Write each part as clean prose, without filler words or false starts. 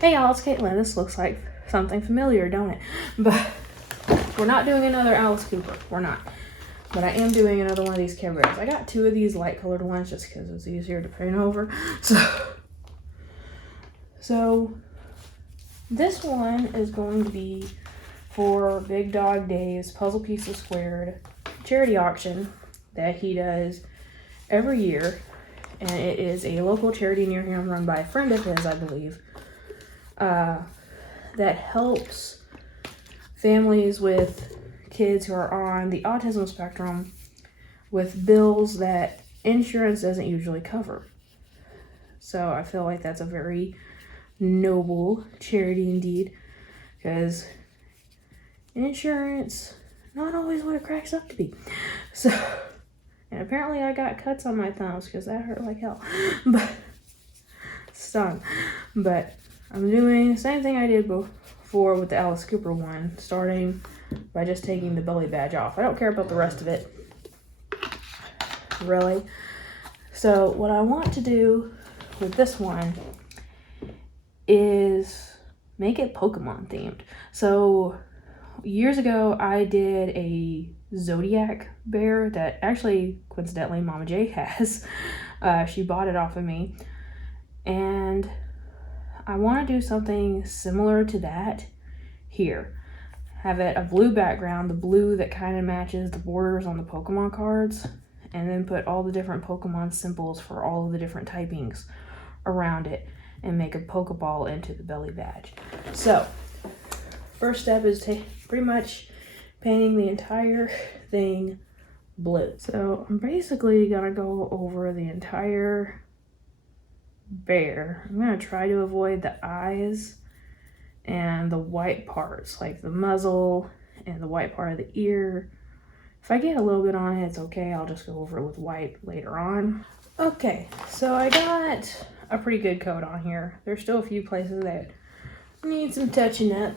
Hey y'all, it's Caitlyn. This looks like something familiar, don't it? But we're not doing another Alice Cooper. We're not. But I am doing another one of these Care Bears. I got 2 of these light colored ones just because it's easier to paint over. So this one is going to be for Big Dog Dave's Puzzle Pieces Squared charity auction that he does every year. And it is a local charity near him run by a friend of his, I believe. That helps families with kids who are on the autism spectrum with bills that insurance doesn't usually cover. So I feel like that's a very noble charity indeed, because insurance not always what it cracks up to be. So, and apparently I got cuts on my thumbs because that hurt like hell, but stung. But I'm doing the same thing I did before with the Alice Cooper one, starting by just taking the belly badge off. I don't care about the rest of it, really. So what I want to do with this one is make it Pokemon themed. So years ago I did a Zodiac bear that actually coincidentally Mama J has. She bought it off of me, and I want to do something similar to that here. Have it a blue background, the blue that kind of matches the borders on the Pokemon cards, and then put all the different Pokemon symbols for all of the different typings around it and make a Pokeball into the belly badge. So first step is pretty much painting the entire thing blue. So I'm basically gonna go over the entire bear. I'm gonna try to avoid the eyes and the white parts, like the muzzle and the white part of the ear. If I get a little bit on it, it's okay. I'll just go over it with white later on. Okay, so I got a pretty good coat on here. There's still a few places that need some touching up,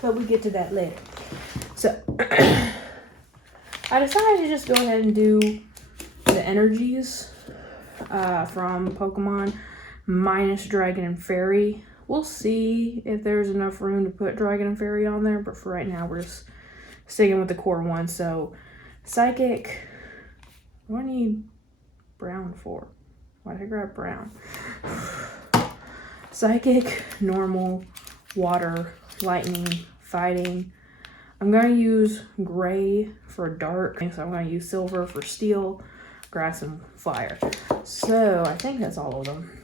but we'll get to that later. So I decided to just go ahead and do the energies from Pokemon minus Dragon and Fairy. We'll see if there's enough room to put Dragon and Fairy on there, but for right now we're just sticking with the core one. So Psychic, what do I need brown for? Why did I grab brown? Psychic, normal, water, lightning, fighting. I'm gonna use gray for dark, so I'm gonna use silver for steel, grass, and fire. So I think that's all of them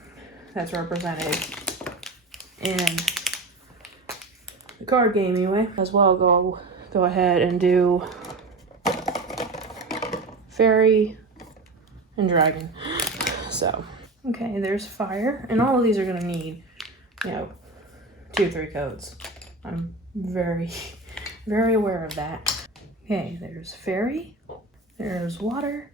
that's represented in the card game anyway. As well, go ahead and do Fairy and Dragon. So, okay, there's fire, and all of these are gonna need, 2 or 3 coats. I'm very, very aware of that. Okay, there's Fairy, there's water,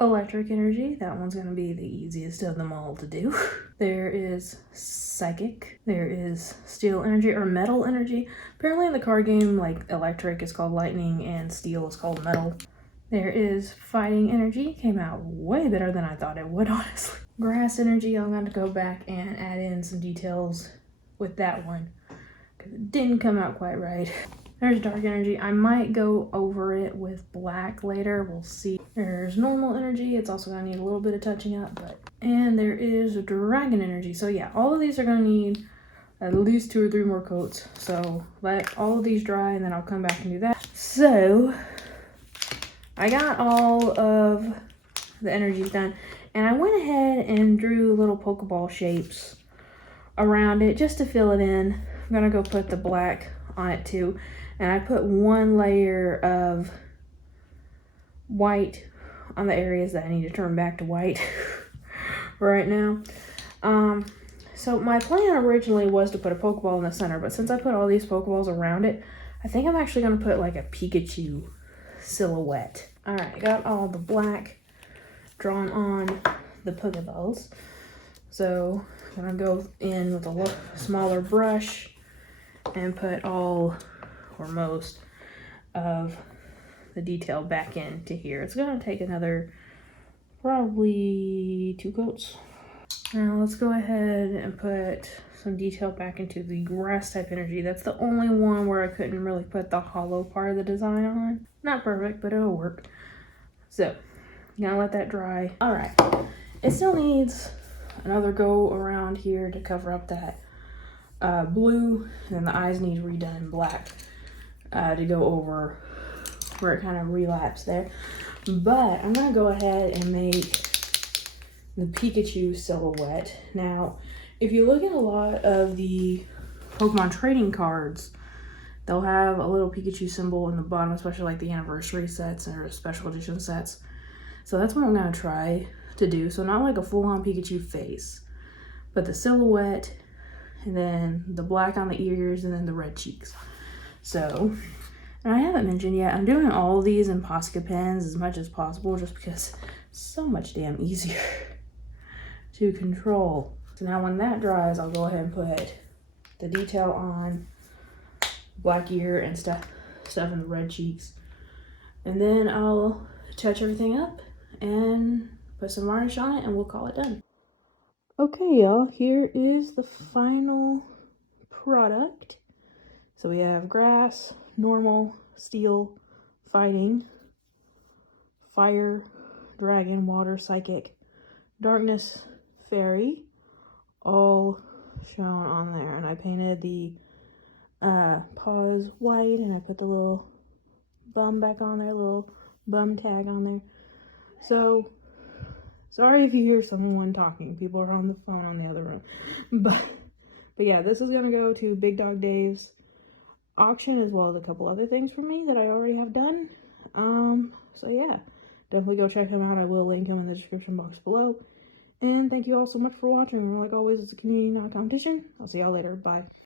electric energy. That one's gonna be the easiest of them all to do. There is psychic. There is steel energy or metal energy. Apparently in the card game, like electric is called lightning and steel is called metal. There is fighting energy. Came out way better than I thought it would, honestly. Grass energy, I'm going to go back and add in some details with that one because it didn't come out quite right. There's dark energy. I might go over it with black later. We'll see. There's normal energy. It's also going to need a little bit of touching up. And there is dragon energy. So yeah, all of these are going to need at least 2 or 3 more coats. So let all of these dry and then I'll come back and do that. So I got all of the energies done. And I went ahead and drew little Pokeball shapes around it just to fill it in. I'm going to go put the black on it too. And I put 1 layer of white on the areas that I need to turn back to white right now. So my plan originally was to put a Pokeball in the center, but since I put all these Pokeballs around it, I think I'm actually going to put like a Pikachu silhouette. All right, I got all the black drawn on the Pokeballs. So I'm going to go in with a smaller brush and put all or most of the detail back into here. It's gonna take another probably 2 coats. Now let's go ahead and put some detail back into the grass type energy. That's the only one where I couldn't really put the hollow part of the design on. Not perfect, but it'll work. So, gonna let that dry. All right, it still needs another go around here to cover up that blue, and then the eyes need redone in black to go over where it kind of relapsed there. But I'm gonna go ahead and make the Pikachu silhouette. Now, if you look at a lot of the Pokemon trading cards, they'll have a little Pikachu symbol in the bottom, especially like the anniversary sets or special edition sets. So that's what I'm gonna try to do. So not like a full-on Pikachu face, but the silhouette, and then the black on the ears, and then the red cheeks. So, and I haven't mentioned yet, I'm doing all of these in Posca pens as much as possible just because it's so much damn easier to control. So now when that dries, I'll go ahead and put the detail on, black ear and stuff in the red cheeks. And then I'll touch everything up and put some varnish on it and we'll call it done. Okay, y'all, here is the final product. So we have grass, normal, steel, fighting, fire, dragon, water, psychic, darkness, fairy, all shown on there. And I painted the paws white, and I put the little bum back on there, little bum tag on there. So sorry if you hear someone talking. People are on the phone on the other room. But yeah, this is gonna go to Big Dog Dave's auction, as well as a couple other things for me that I already have done. So yeah, definitely go check him out. I will link him in the description box below. And thank you all so much for watching. Like always, it's a community, not a competition. I'll see y'all later. Bye.